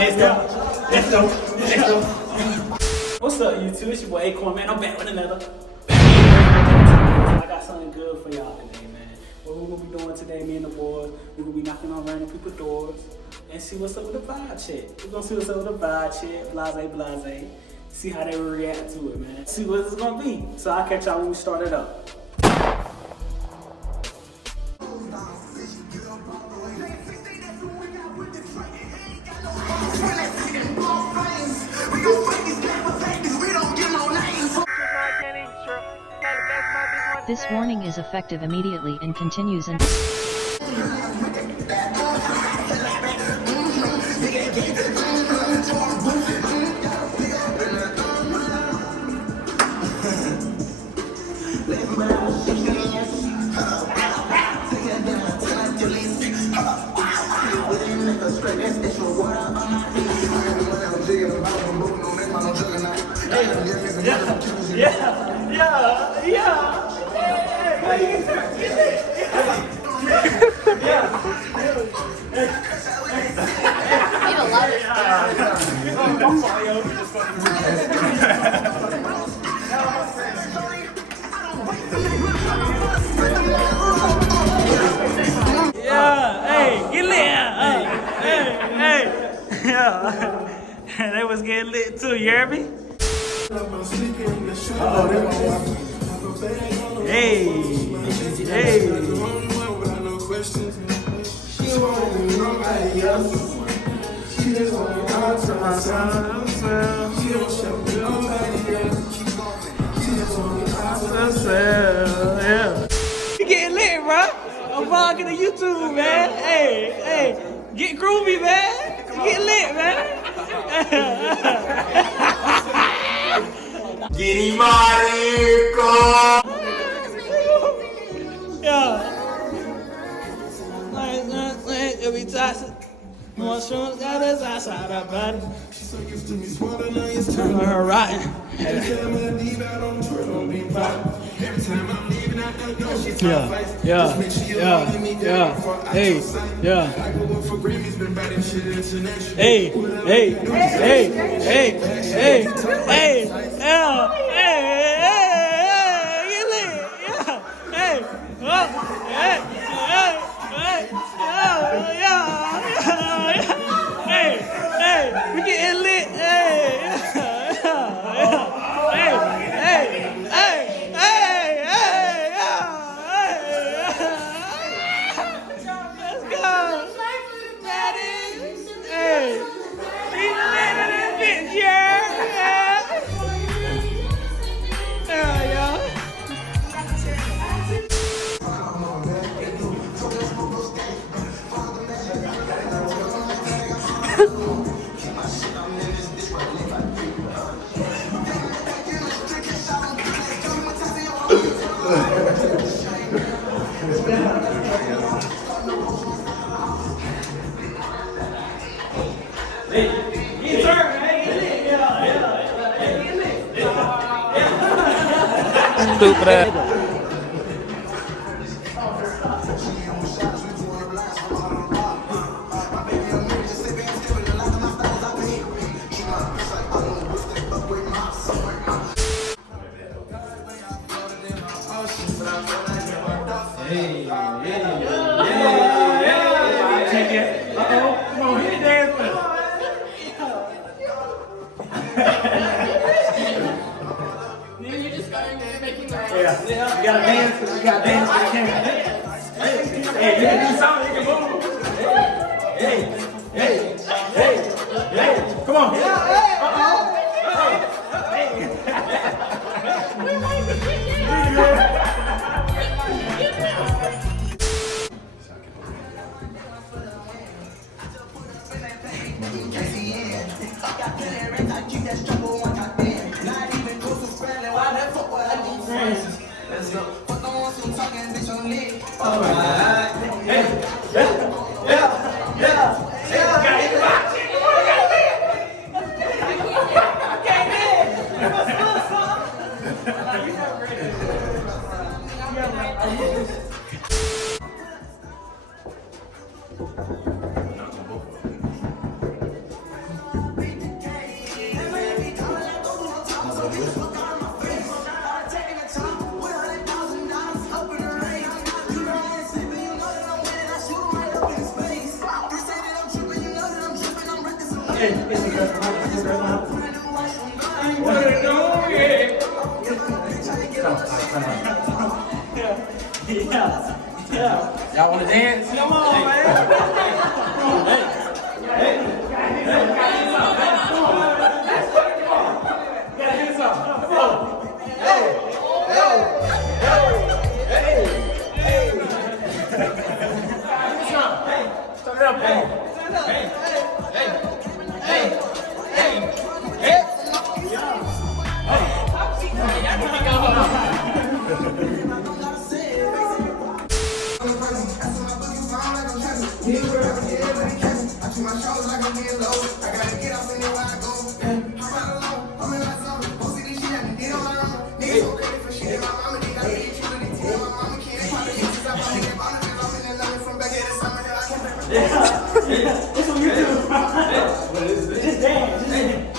What's up, YouTube? It's your boy Acorn, man. I'm back with another. I got something good for y'all today, man. What we're gonna be doing today, me and the boys, we're gonna be knocking on random people's doors and see what's up with the vibe check. We're gonna see what's up with the vibe check, blase. See how they will react to it, man. See what it's gonna be. So I'll catch y'all when we start it up. This warning is effective immediately and continues until They was getting lit too, you hear me? Hey. You getting lit, bro? I'm vlogging to YouTube, man. Hey, get groovy, man. Get lit, man. Get him out of here, It'll be toxic. Mushrooms got us outside our body. Her rotten. Yeah. Hey. We getting lit. Let's go. That is. We lit in this bitch, yeah. Stupid ass. You gotta dance for the camera. Hey, you can do something, you can move. Hey. Come on. Let's go. All right. Hey. Yeah. It's the girls behind us. It's the girls behind us. What are you doing? Yeah. Y'all wanna dance? Come on, man. It's on YouTube. What is this? Just dance. Just dance.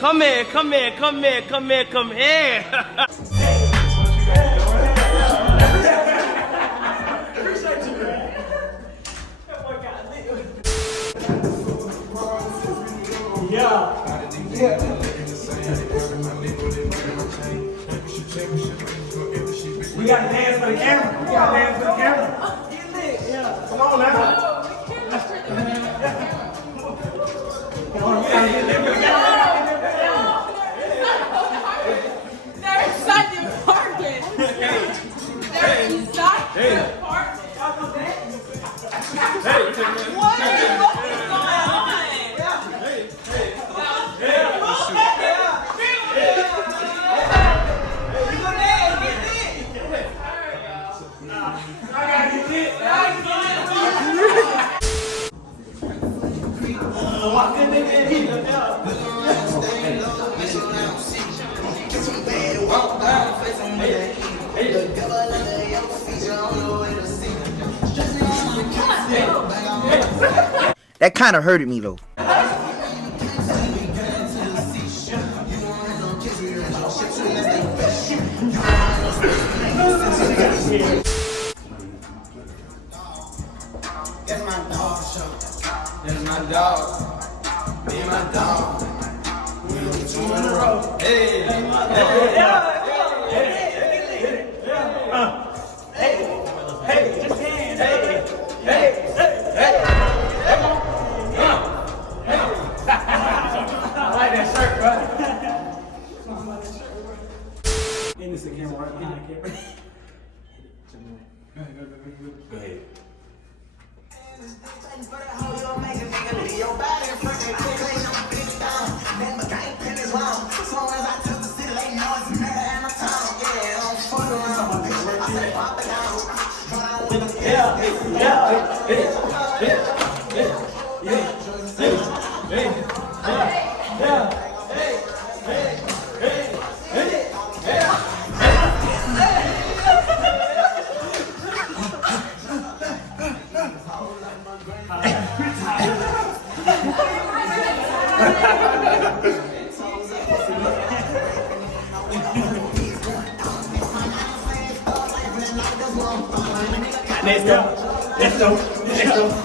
Come here. We gotta dance for the camera. We gotta dance for the camera. Come on now. Come on, we gotta get there for the camera. They're inside the apartment. They're inside the apartment. What the fuck is going on? That kind of hurted me though. That's my dog. Me and my dog. We do 2 in a row. Hey. And it's the camera right behind the camera. Go ahead. Let's go. Let's go. Let's go.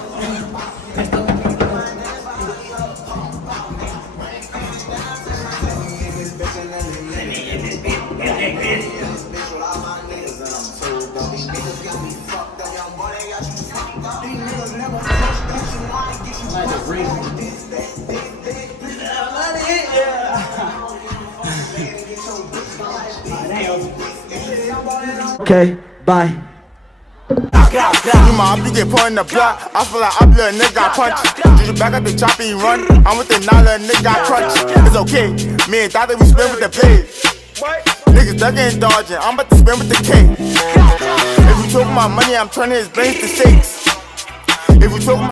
Okay, bye. You my you get put in the block. I feel like I'm little nigga got punch. Do you back up the chop and run? I'm with the $9 nigga got crunch. It's okay. Me and Dada we spin with the blade. Niggas ducking and dodging. I'm about to spin with the K. If you talking about money, I'm turning his brains to shakes. If you talking